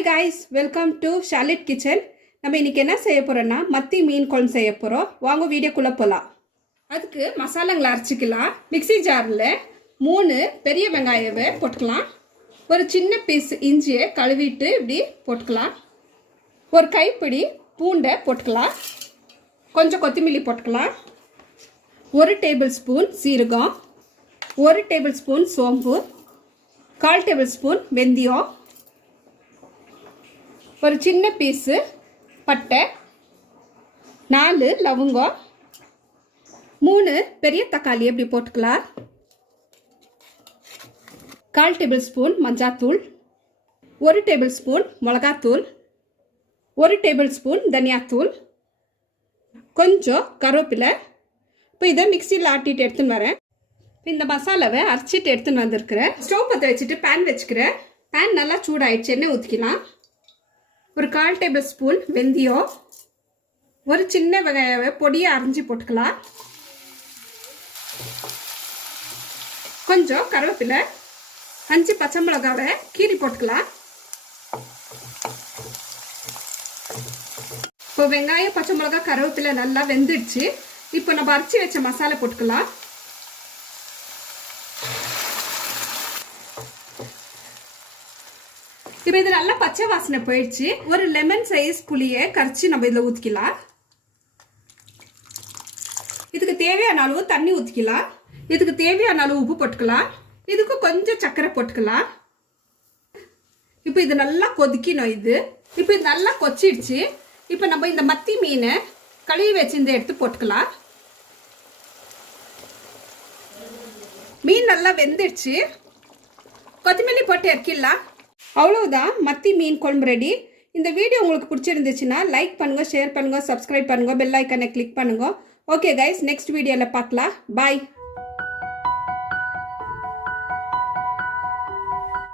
Hi guys, welcome to ஷாலிட் kitchen. நம்ம இன்றைக்கி என்ன செய்ய போகிறோன்னா மத்தி மீன் குழம்பு செய்ய போகிறோம். வாங்க வீடியோக்குள்ளே போகலாம். அதுக்கு மசாலாங்களை அரைச்சிக்கலாம். மிக்சி ஜாரில் 3 பெரிய வெங்காயவை போட்டுக்கலாம். ஒரு சின்ன பீஸ் இஞ்சியை கழுவிட்டு இப்படி போட்டுக்கலாம். ஒரு கைப்பிடி பூண்டை போட்டுக்கலாம். கொஞ்சம் கொத்தமல்லி போட்டுக்கலாம். 1 டேபிள் ஸ்பூன் சீரகம், 1 டேபிள் ஸ்பூன் சோம்பு, 1/4 டேபிள் ஸ்பூன் வெந்தயம், ஒரு சின்ன பீஸு பட்டை, 4 லவங்கம், 3 பெரிய தக்காளி எப்படி போட்டுக்கலாம். 1/4 டேபிள் ஸ்பூன் மஞ்சாத்தூள், 1 டேபிள் ஸ்பூன் மிளகாத்தூள், 1 டேபிள் ஸ்பூன் தனியாத்தூள், கொஞ்சம் கருவேப்பிலை. இப்போ இதை மிக்சியில் ஆட்டிட்டு எடுத்துன்னு வரேன். இப்போ இந்த மசாலாவை அரைச்சிட்டு எடுத்துன்னு வந்திருக்கிறேன். ஸ்டவ் பற்ற வச்சுட்டு பேன் வச்சுக்கிறேன். பேன் நல்லா சூடாயிடுச்சு. எண்ணெய் ஊற்றிக்கலாம். ஒரு 1/4 டேபிள் ஸ்பூன் வெந்தயம், ஒரு சின்ன வெங்காயவை பொடியை அரைஞ்சி போட்டுக்கலாம். கொஞ்சம் கருவேப்பிலை, 5 பச்சை மிளகாவை கீறி போட்டுக்கலாம். இப்போ வெங்காயம், பச்சை மிளகா, கருவேப்பிலை நல்லா வெந்துடுச்சு. இப்போ நம்ம அரைச்சி வச்ச மசாலா போட்டுக்கலாம். இப்போ இது நல்லா பச்சை வாசனை போயிடுச்சு. ஒரு லெமன் சைஸ் புளியை கரைச்சி நம்ம இதில் ஊற்றிக்கலாம். இதுக்கு தேவையான அளவு தண்ணி ஊற்றிக்கலாம். இதுக்கு தேவையான அளவு உப்பு போட்டுக்கலாம். இதுக்கு கொஞ்சம் சர்க்கரை போட்டுக்கலாம். இப்போ இது நல்லா கொதிக்கணும். இப்போ இது நல்லா கொச்சிடுச்சு. இப்போ நம்ம இந்த மத்தி மீனை கழுவி வச்சு இந்த எடுத்து போட்டுக்கலாம். மீன் நல்லா வெந்துடுச்சு. கொத்தமல்லி போட்டு இறக்கிடலாம். அவ்வளவுதான், மத்தி மீன் குழம்பு ரெடி. இந்த வீடியோ உங்களுக்கு பிடிச்சிருந்துச்சுன்னா லைக் பண்ணுங்க, ஷேர் பண்ணுங்க, சப்ஸ்கிரைப் பண்ணுங்க, பெல் ஐக்கனை கிளிக் பண்ணுங்க. ஓகே கைஸ், நெக்ஸ்ட் வீடியோவில் பார்க்கலாம். பாய்.